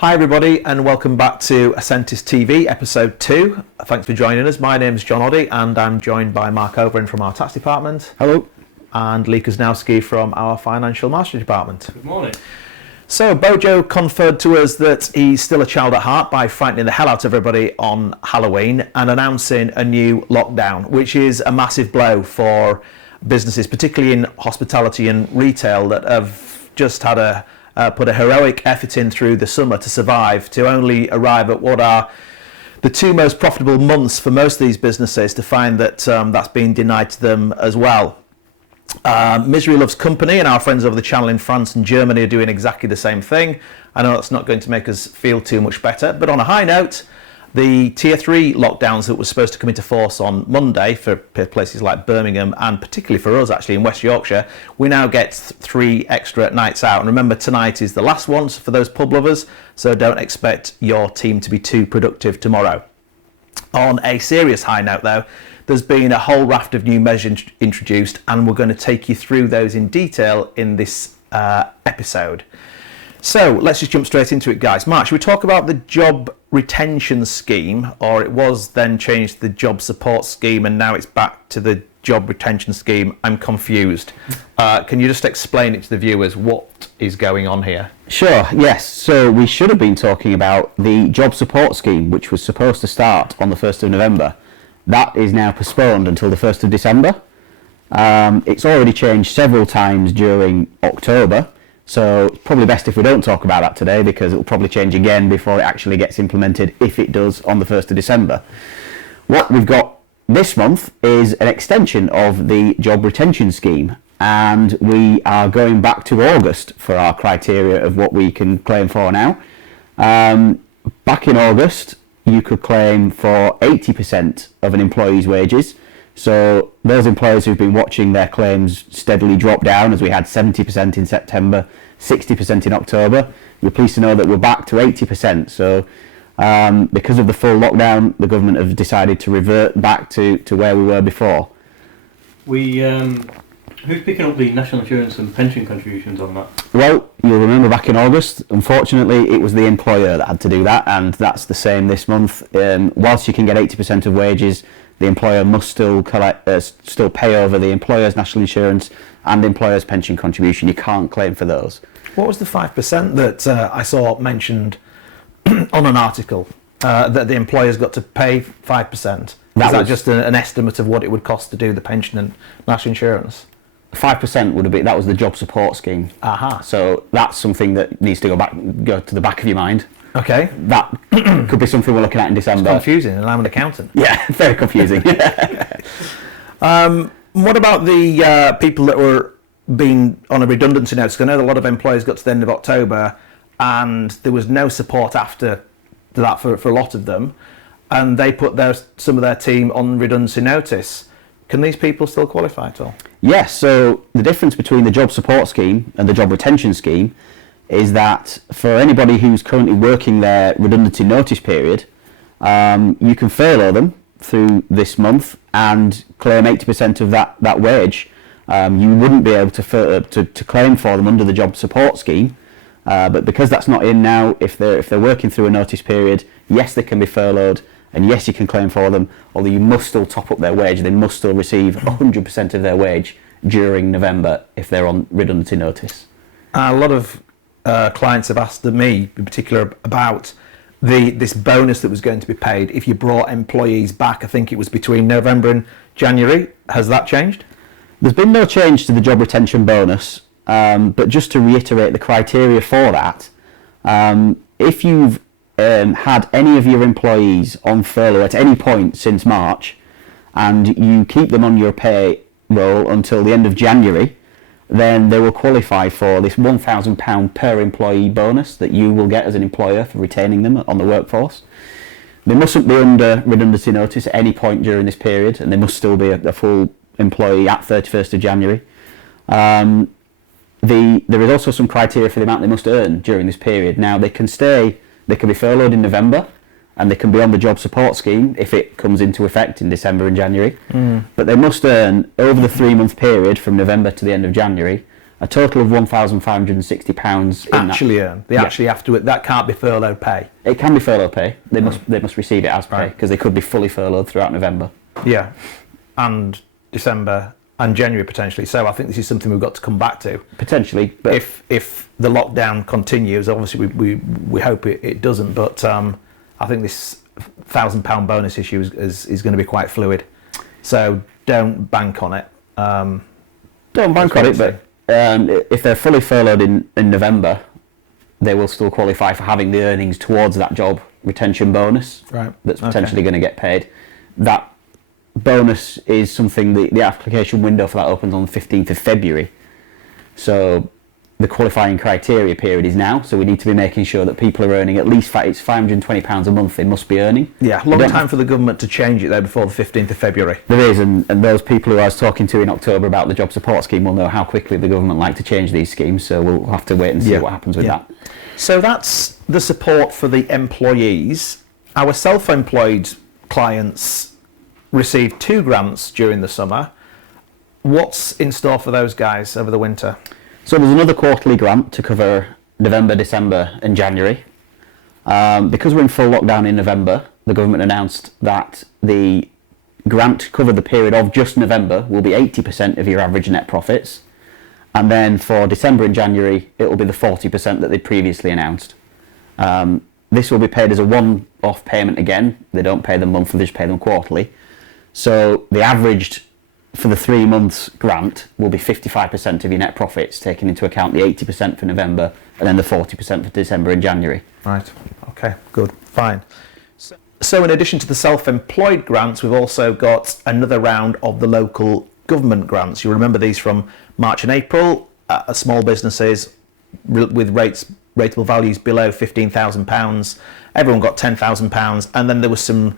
Hi everybody and welcome back to AscentisTV episode 2. Thanks for joining us. My name is John Oddy and I'm joined by Mark Overend from our tax department. Hello. And Lee Kuznowski from our financial mastery department. Good morning. So Bojo conferred to us that he's still a child at heart by frightening the hell out of everybody on Halloween and announcing a new lockdown, which is a massive blow for businesses, particularly in hospitality and retail, that have just had put a heroic effort in through the summer to survive, to only arrive at what are the two most profitable months for most of these businesses, to find that that's been denied to them as well. Misery loves company, and our friends over the channel in France and Germany are doing exactly the same thing. I know that's not going to make us feel too much better, but on a high note, the Tier 3 lockdowns that were supposed to come into force on Monday for places like Birmingham and particularly for us actually in West Yorkshire, we now get 3 extra nights out. And remember, tonight is the last one for those pub lovers, so don't expect your team to be too productive tomorrow. On a serious high note though, there's been a whole raft of new measures introduced and we're going to take you through those in detail in this episode. So let's just jump straight into it, guys. Mark, should we talk about the job retention scheme, or it was then changed to the job support scheme and now it's back to the job retention scheme? I'm confused. Can you just explain it to the viewers what is going on here? Sure, yes. So we should have been talking about the job support scheme, which was supposed to start on the 1st of November. That is now postponed until the 1st of December. It's already changed several times during October. So it's probably best if we don't talk about that today, because it will probably change again before it actually gets implemented, if it does, on the 1st of December. What we've got this month is an extension of the job retention scheme, and we are going back to August for our criteria of what we can claim for now. Back in August, you could claim for 80% of an employee's wages. So those employers who've been watching their claims steadily drop down, as we had 70% in September, 60% in October. We're pleased to know that we're back to 80%. So because of the full lockdown, the government have decided to revert back to where we were before. Who's picking up the national insurance and pension contributions on that? Well, you'll remember back in August, unfortunately, it was the employer that had to do that, and that's the same this month. Whilst you can get 80% of wages, the employer must still pay over the employer's national insurance and employer's pension contribution. You can't claim for those. What was the 5% that I saw mentioned on an article, that the employers got to pay 5%? Is that just an estimate of what it would cost to do the pension and national insurance? 5% would have been, that was the job support scheme. Aha. So that's something that needs to go to the back of your mind. Okay. That could be something we're looking at in December. It's confusing, and I'm an accountant. Yeah, very confusing. What about the people that were being on a redundancy notice? I know a lot of employers got to the end of October and there was no support after that for a lot of them, and they put some of their team on redundancy notice. Can these people still qualify at all? Yes, so the difference between the job support scheme and the job retention scheme is that for anybody who's currently working their redundancy notice period, you can furlough them through this month and claim 80% of that wage. You wouldn't be able to claim for them under the job support scheme, but because that's not in now, if they're working through a notice period, yes, they can be furloughed, and yes, you can claim for them, although you must still top up their wage. They must still receive 100% of their wage during November if they're on redundancy notice. A lot of clients have asked me in particular about this bonus that was going to be paid if you brought employees back. I think it was between November and January. Has that changed? There's been no change to the job retention bonus, but just to reiterate the criteria for that, if you've had any of your employees on furlough at any point since March and you keep them on your payroll until the end of January, then they will qualify for this £1,000 per employee bonus that you will get as an employer for retaining them on the workforce. They mustn't be under redundancy notice at any point during this period, and they must still be a full employee at 31st of January. There is also some criteria for the amount they must earn during this period. Now, they can be furloughed in November, and they can be on the job support scheme if it comes into effect in December and January. But they must earn, over the 3-month period from November to the end of January, a total of £1,560 Actually earn. They actually have to. That can't be furloughed pay. It can be furlough pay. They must receive it as pay, because they could be fully furloughed throughout November. Yeah, and December and January potentially. So I think this is something we've got to come back to. Potentially, but if the lockdown continues, obviously we hope it doesn't. But I think this £1,000 bonus issue is going to be quite fluid. So don't bank on it. Don't bank on it, but if they're fully furloughed in November, they will still qualify for having the earnings towards that job retention bonus. Right. That's potentially going to get paid. That bonus is something, the application window for that opens on the 15th of February. So the qualifying criteria period is now, so we need to be making sure that people are earning at least, it's £520 a month they must be earning. Yeah, long time for the government to change it though before the 15th of February. There is, and those people who I was talking to in October about the job support scheme will know how quickly the government like to change these schemes, so we'll have to wait and see what happens with that. So that's the support for the employees. Our self-employed clients received 2 grants during the summer. What's in store for those guys over the winter? So there's another quarterly grant to cover November, December and January. Because we're in full lockdown in November, the government announced that the grant to cover the period of just November will be 80% of your average net profits. And then for December and January, it will be the 40% that they previously announced. This will be paid as a one-off payment again. They don't pay them monthly, they just pay them quarterly. So the averaged for the 3 months grant will be 55% of your net profits, taking into account the 80% for November and then the 40% for December and January. Right, okay, good, fine. So in addition to the self-employed grants, we've also got another round of the local government grants. You remember these from March and April, small businesses with rateable values below £15,000. Everyone got £10,000, and then there was some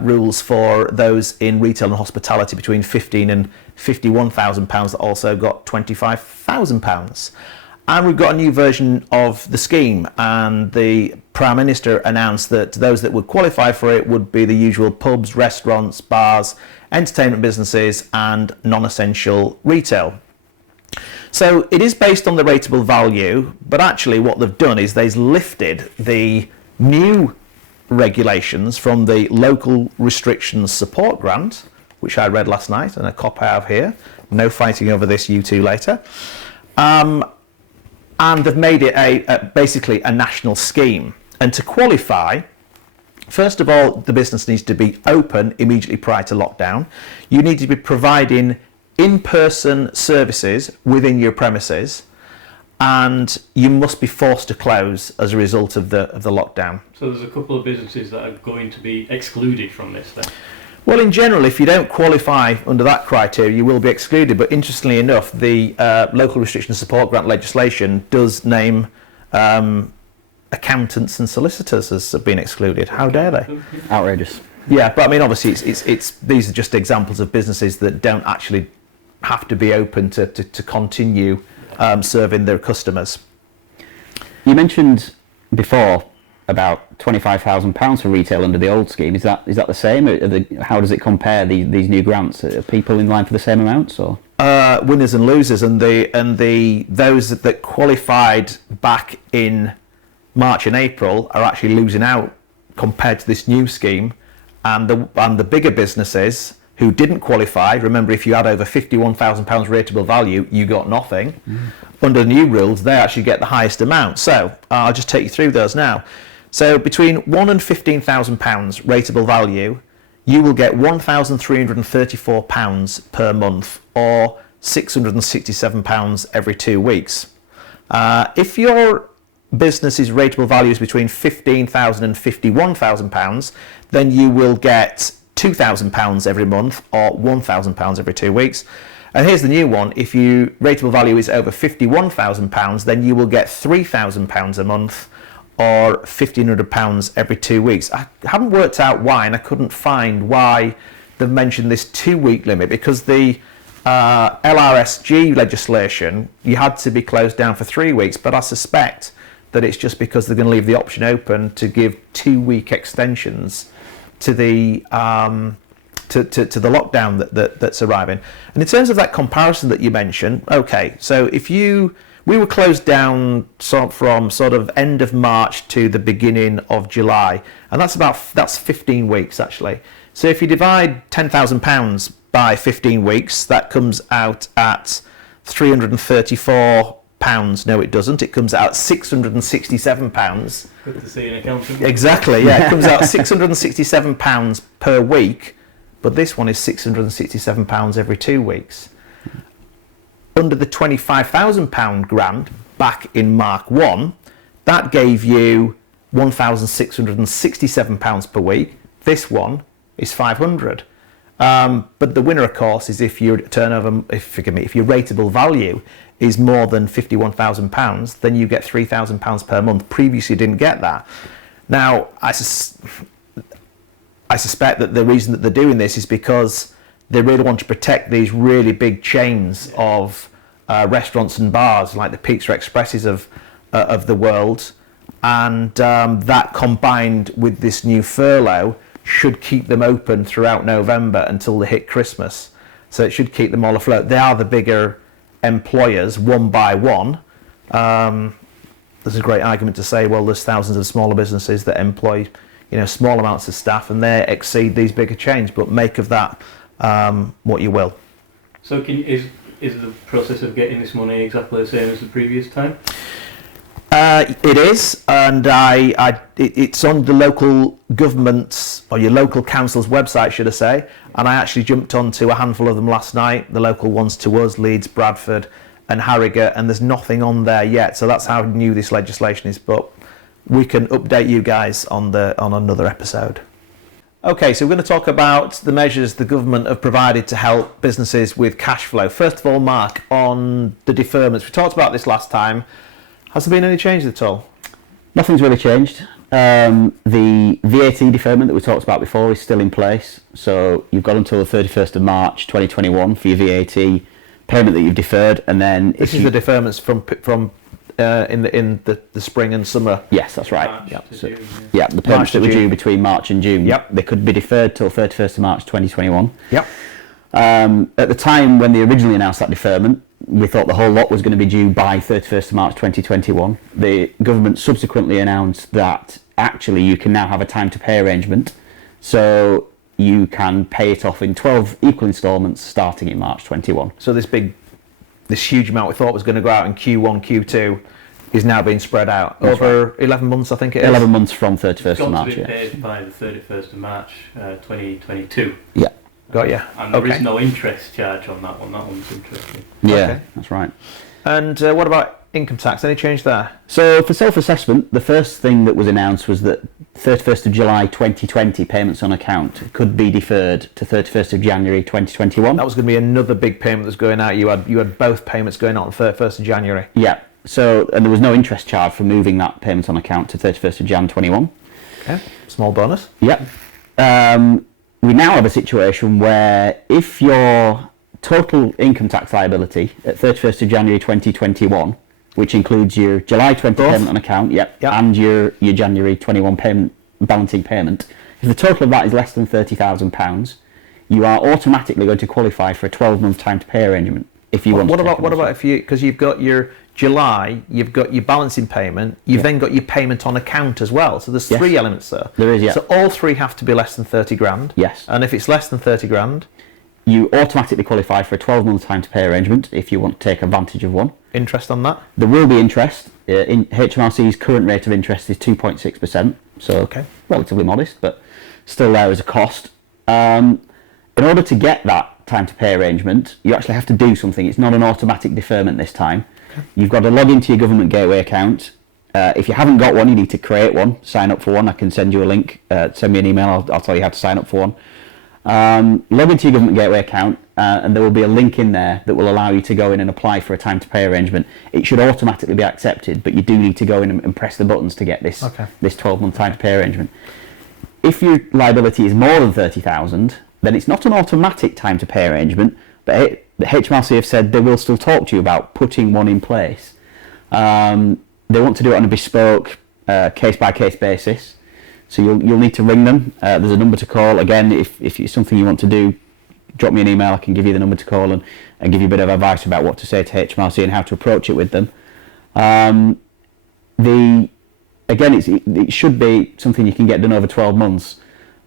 rules for those in retail and hospitality between £15,000 and £51,000 that also got £25,000. And we've got a new version of the scheme, and the Prime Minister announced that those that would qualify for it would be the usual pubs, restaurants, bars, entertainment businesses and non-essential retail. So it is based on the rateable value, but actually what they've done is they've lifted the new regulations from the local restrictions support grant, which I read last night and a copy I have here. No fighting over this, you two later. And they've made it basically a national scheme. And to qualify, first of all, the business needs to be open immediately prior to lockdown. You need to be providing in-person services within your premises, and you must be forced to close as a result of the lockdown. So there's a couple of businesses that are going to be excluded from this then? Well, in general, if you don't qualify under that criteria, you will be excluded. But interestingly enough, the local restriction support grant legislation does name accountants and solicitors as being excluded. How dare they? Outrageous. Yeah, but I mean, obviously, it's these are just examples of businesses that don't actually have to be open to continue serving their customers. You mentioned before about £25,000 for retail under the old scheme. Is that the same? How does it compare these new grants? Are people in line for the same amounts, or? Winners and losers, and those that qualified back in March and April are actually losing out compared to this new scheme, and the bigger businesses who didn't qualify, remember, if you had over £51,000 rateable value, you got nothing. Under the new rules, they actually get the highest amount. So I'll just take you through those now. So between £1,000 and £15,000 rateable value, you will get £1,334 per month, or £667 every 2 weeks. If your business's rateable value is between £15,000 and £51,000, then you will get £2,000 every month, or £1,000 every 2 weeks. And here's the new one: if your rateable value is over £51,000, then you will get £3,000 a month, or £1,500 every 2 weeks. I haven't worked out why, and I couldn't find why they've mentioned this 2-week limit, because the LRSG legislation, you had to be closed down for 3 weeks, but I suspect that it's just because they're going to leave the option open to give 2-week extensions to the to the lockdown that's arriving. And in terms of that comparison that you mentioned, okay, so we were closed down from sort of end of March to the beginning of July, and that's 15 weeks actually. So if you divide £10,000 by 15 weeks, that comes out at £334. No, it doesn't. It comes out £667. Good to see an accountant. Exactly, yeah. It comes out £667 per week, but this one is £667 every 2 weeks. Under the £25,000 grant back in Mark 1, that gave you £1,667 per week. This one is £500. But the winner, of course, is if your turnover, if your rateable value is more than £51,000, then you get £3,000 per month. Previously, you didn't get that. Now, I suspect that the reason that they're doing this is because they really want to protect these really big chains of restaurants and bars, like the Pizza Expresses of the world, and that combined with this new furlough should keep them open throughout November until they hit Christmas. So it should keep them all afloat. They are the bigger employers, one by one. There's a great argument to say, well, there's thousands of smaller businesses that employ, small amounts of staff, and they exceed these bigger chains. But make of that what you will. So, is the process of getting this money exactly the same as the previous time? It is, and it's on the local government's, or your local council's website, should I say, and I actually jumped onto a handful of them last night, the local ones to us, Leeds, Bradford and Harrogate, and there's nothing on there yet, so that's how new this legislation is, but we can update you guys on another episode. Okay, so we're going to talk about the measures the government have provided to help businesses with cash flow. First of all, Mark, on the deferments, we talked about this last time. Has there been any change at all? Nothing's really changed. The VAT deferment that we talked about before is still in place. So you've got until the 31st of March 2021 for your VAT payment that you've deferred, and then this is the deferments from in the spring and summer. Yes, that's right. June, yeah, the payments that were due between March and June. Yep. They could be deferred till 31st of March 2021. Yep. At the time when they originally announced that deferment, we thought the whole lot was going to be due by 31st of March 2021. The government subsequently announced that actually you can now have a time to pay arrangement, so you can pay it off in 12 equal instalments starting in March 21. So this huge amount we thought was going to go out in Q1, Q2 is now being spread out over 11 months, I think it is. 11 months from 31st of March. It's got to be paid by the 31st of March 2022. Yeah. Got you. And there is no interest charge on that one. That one's interesting. Yeah, okay. That's right. And what about income tax? Any change there? So for self-assessment, the first thing that was announced was that 31st of July 2020 payments on account could be deferred to 31st of January 2021. That was going to be another big payment that's going out. You had both payments going out on 31st of January. Yeah. So, and there was no interest charge for moving that payment on account to 31st of Jan 21. Okay. Small bonus. Yeah. We now have a situation where if your total income tax liability at 31st of January 2021, which includes your July 20 payment on account, and your January 21 balancing payment, if the total of that is less than £30,000, you are automatically going to qualify for a 12-month time to pay arrangement. If you want. What about if you, because you've got your July, you've got your balancing payment, you've then got your payment on account as well. So there's three elements there. There is, yeah. So all three have to be less than 30 grand. Yes. And if it's less than 30 grand, you automatically qualify for a 12-month time to pay arrangement if you want to take advantage of one. Interest on that? There will be interest. In HMRC's current rate of interest is 2.6%, so relatively modest, but still there as a cost. In order to get that time to pay arrangement, you actually have to do something. It's not an automatic deferment this time. You've got to log into your government gateway account. If you haven't got one, you need to create one, sign up for one. I can send you a link, send me an email, I'll tell you how to sign up for one. Log into your government gateway account, and there will be a link in there that will allow you to go in and apply for a time to pay arrangement. It should automatically be accepted, but you do need to go in and press the buttons to get this 12-month time to pay arrangement. If your liability is more than 30,000, then it's not an automatic time to pay arrangement, but the HMRC have said they will still talk to you about putting one in place. They want to do it on a bespoke, case-by-case basis. So you'll need to ring them. There's a number to call. Again, if it's something you want to do, drop me an email. I can give you the number to call and give you a bit of advice about what to say to HMRC and how to approach it with them. It should be something you can get done over 12 months.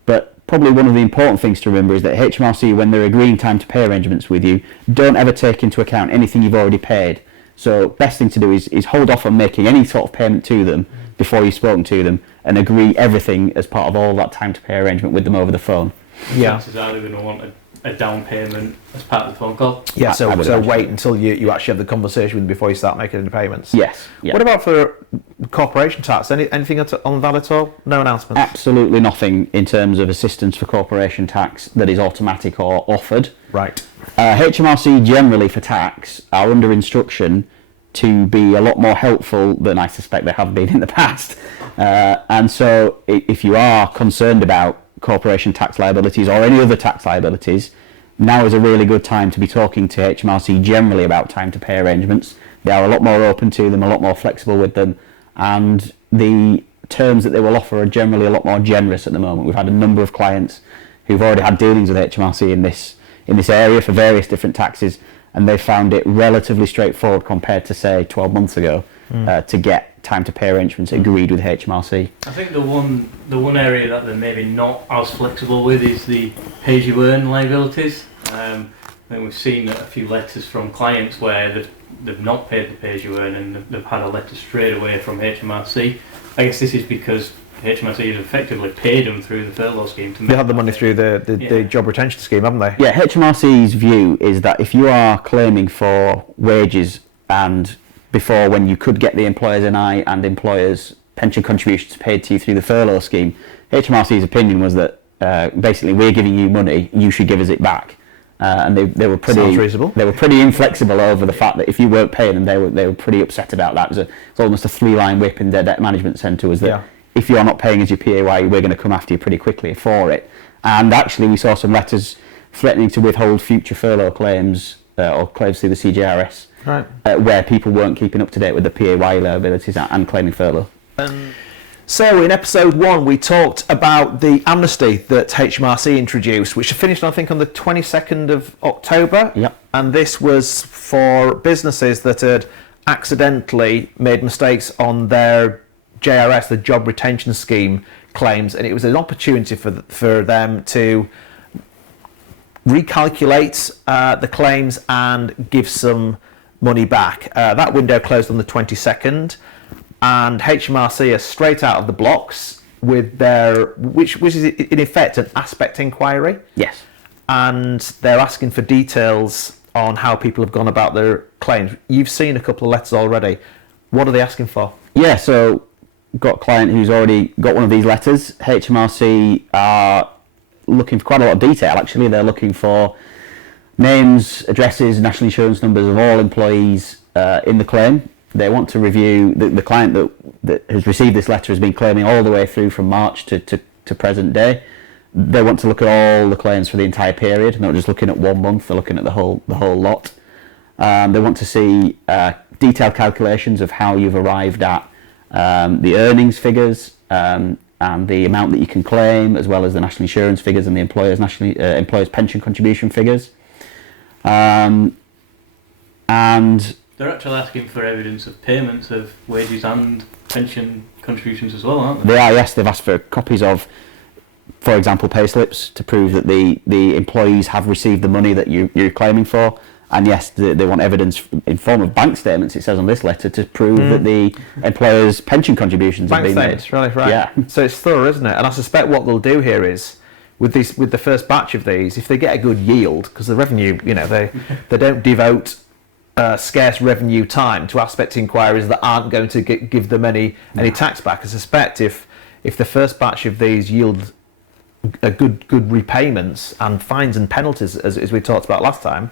But probably one of the important things to remember is that HMRC, when they're agreeing time to pay arrangements with you, don't ever take into account anything you've already paid. So best thing to do is hold off on making any sort of payment to them before you've spoken to them, and agree everything as part of all that time to pay arrangement with them over the phone. Yeah. Chances are they're going to want a down payment as part of the phone call. Yeah, so wait until you actually have the conversation with them before you start making any payments. Yes. Yeah. What about for corporation tax? Anything on that at all? No announcements? Absolutely nothing in terms of assistance for corporation tax that is automatic or offered. Right. HMRC generally for tax are under instruction to be a lot more helpful than I suspect they have been in the past. And so if you are concerned about corporation tax liabilities or any other tax liabilities, now is a really good time to be talking to HMRC generally about time to pay arrangements. They are a lot more open to them, a lot more flexible with them, and the terms that they will offer are generally a lot more generous at the moment. We've had a number of clients who've already had dealings with HMRC in this area for various different taxes, and they found it relatively straightforward compared to, say, 12 months ago to get time to pay arrangements agreed with HMRC. I think the one area that they're maybe not as flexible with is the pay-as-you-earn liabilities. I think we've seen a few letters from clients where they've not paid the pay-as-you-earn and they've had a letter straight away from HMRC. I guess this is because HMRC has effectively paid them through the furlough scheme. They had the money through the job retention scheme, haven't they? Yeah, HMRC's view is that if you are claiming for wages and before, when you could get the employers' NI and employers' pension contributions paid to you through the furlough scheme, HMRC's opinion was that basically we're giving you money, you should give us it back. And they were pretty Sounds reasonable. They were pretty inflexible over the fact that if you weren't paying them, they were pretty upset about that. It's almost a 3-line whip in their debt management centre, was that if you're not paying as your PAYE, we're going to come after you pretty quickly for it. And actually, we saw some letters threatening to withhold future furlough claims or claims through the CJRS. Right. Where people weren't keeping up to date with the PAYE liabilities and claiming furlough. So in episode 1 we talked about the amnesty that HMRC introduced, which finished I think on the 22nd of October. Yep. And this was for businesses that had accidentally made mistakes on their JRS, the Job Retention Scheme claims, and it was an opportunity for them to recalculate the claims and give some money back. That window closed on the 22nd, and HMRC are straight out of the blocks with their, which is in effect an aspect inquiry. Yes. And they're asking for details on how people have gone about their claims. You've seen a couple of letters already. What are they asking for? Yeah, so got a client who's already got one of these letters. HMRC are looking for quite a lot of detail, actually. They're looking for names, addresses, national insurance numbers of all employees in the claim. They want to review, the client that has received this letter has been claiming all the way through from March to present day. They want to look at all the claims for the entire period, not just looking at 1 month, they're looking at the whole lot. They want to see detailed calculations of how you've arrived at the earnings figures and the amount that you can claim, as well as the national insurance figures and the employer's pension contribution figures. And they're actually asking for evidence of payments of wages and pension contributions as well, aren't they? They are, yes. They've asked for copies of, for example, payslips to prove that the employees have received the money that you're claiming for. And yes, they want evidence in form of bank statements, it says on this letter, to prove that the employer's pension contributions have been made. Right. Yeah. So it's thorough, isn't it? And I suspect what they'll do here is, with the first batch of these, if they get a good yield, because the revenue, they don't devote scarce revenue time to aspect inquiries that aren't going to give them any tax back. I suspect if the first batch of these yield a good repayments and fines and penalties, as we talked about last time,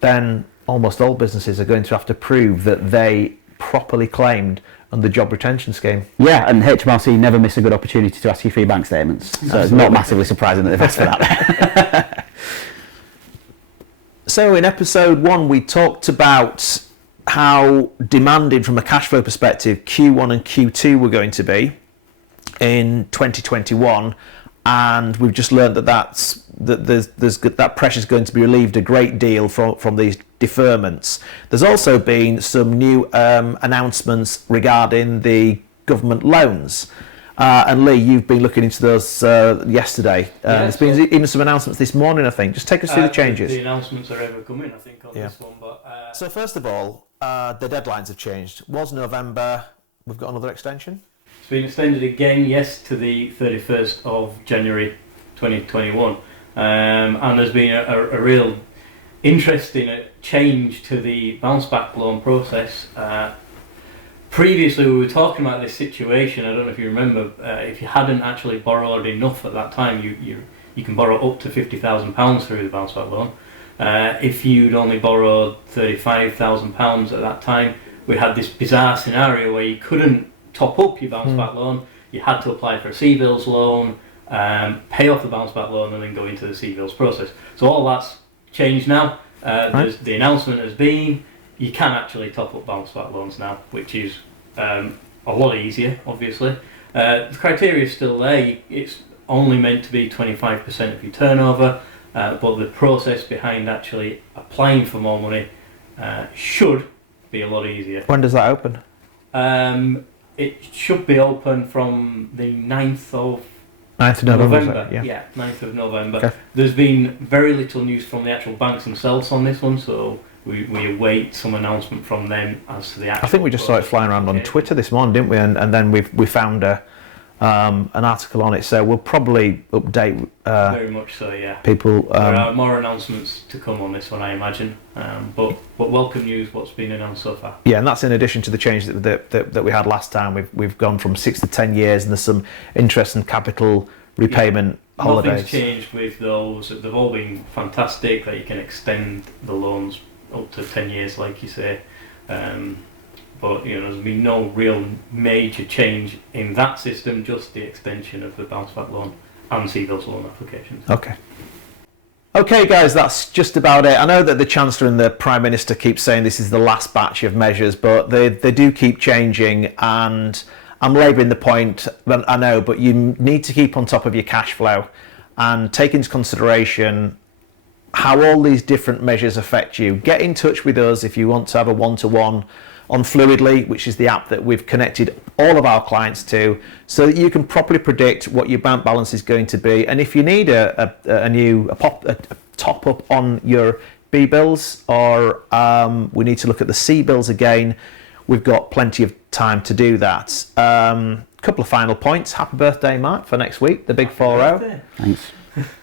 then almost all businesses are going to have to prove that they properly claimed under the job retention scheme. Yeah, and HMRC never miss a good opportunity to ask you for your bank statements. So Absolutely. It's not massively surprising that they've asked for that. So in episode 1 we talked about how demanding from a cash flow perspective Q1 and Q2 were going to be. in 2021, and we've just learned that that pressure is going to be relieved a great deal from these deferments. There's also been some new announcements regarding the government loans. And Lee, you've been looking into those yesterday. There's been even some announcements this morning, I think. Just take us through the changes. The announcements are ever coming, I think, on this one. But so first of all, the deadlines have changed. Was November? We've got another extension. It's been extended again, yes, to the 31st of January 2021. And there's been a real interesting change to the bounce back loan process. Previously, we were talking about this situation. I don't know if you remember. If you hadn't actually borrowed enough at that time, you can borrow up to £50,000 through the bounce back loan. If you'd only borrowed £35,000 at that time, we had this bizarre scenario where you couldn't top up your bounce back loan. You had to apply for a C-bills loan, pay off the bounce back loan, and then go into the C-bills process. So all that's changed now. The announcement has been, you can actually top up bounce back loans now, which is a lot easier, obviously. The criteria is still there. It's only meant to be 25% of your turnover, but the process behind actually applying for more money should be a lot easier. When does that open? It should be open from the 9th of 9th of November. Yeah, 9th of November. Okay. There's been very little news from the actual banks themselves on this one, so we await some announcement from them as to the actual. I think we just saw it flying around on Twitter this morning, didn't we? And then we found an article on it, so we'll probably update. Very much so, yeah. People. There are more announcements to come on this one, I imagine. But welcome news. What's been announced so far? Yeah, and that's in addition to the change that we had last time. We've gone from 6 to 10 years, and there's some interest and capital repayment holidays. Nothing's changed with those. They've all been fantastic. That you can extend the loans up to 10 years, like you say. But there's been no real major change in that system, just the extension of the bounce back loan and C-bills loan applications. Okay guys, that's just about it. I know that the Chancellor and the Prime Minister keep saying this is the last batch of measures, but they do keep changing, and I'm labouring the point, I know, but you need to keep on top of your cash flow and take into consideration how all these different measures affect you. Get in touch with us if you want to have a one-to-one on Fluidly, which is the app that we've connected all of our clients to, so that you can properly predict what your bank balance is going to be. And if you need a top up on your B bills, or we need to look at the C bills again, we've got plenty of time to do that. Couple of final points. Happy birthday, Mark, for next week, the big 4-0. Thanks.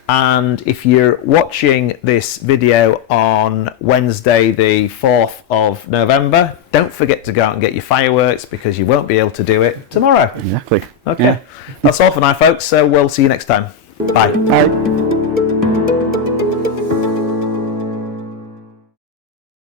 And if you're watching this video on Wednesday, the 4th of November, don't forget to go out and get your fireworks, because you won't be able to do it tomorrow. Exactly. Okay. Yeah. That's all for now, folks. So we'll see you next time. Bye. Bye.